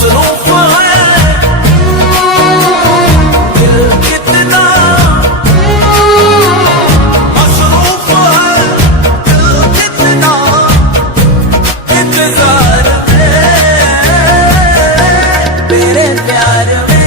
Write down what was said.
मसरूफ है दिल कितना मसरूफ है दिल कितना इंतजार में तेरे प्यार में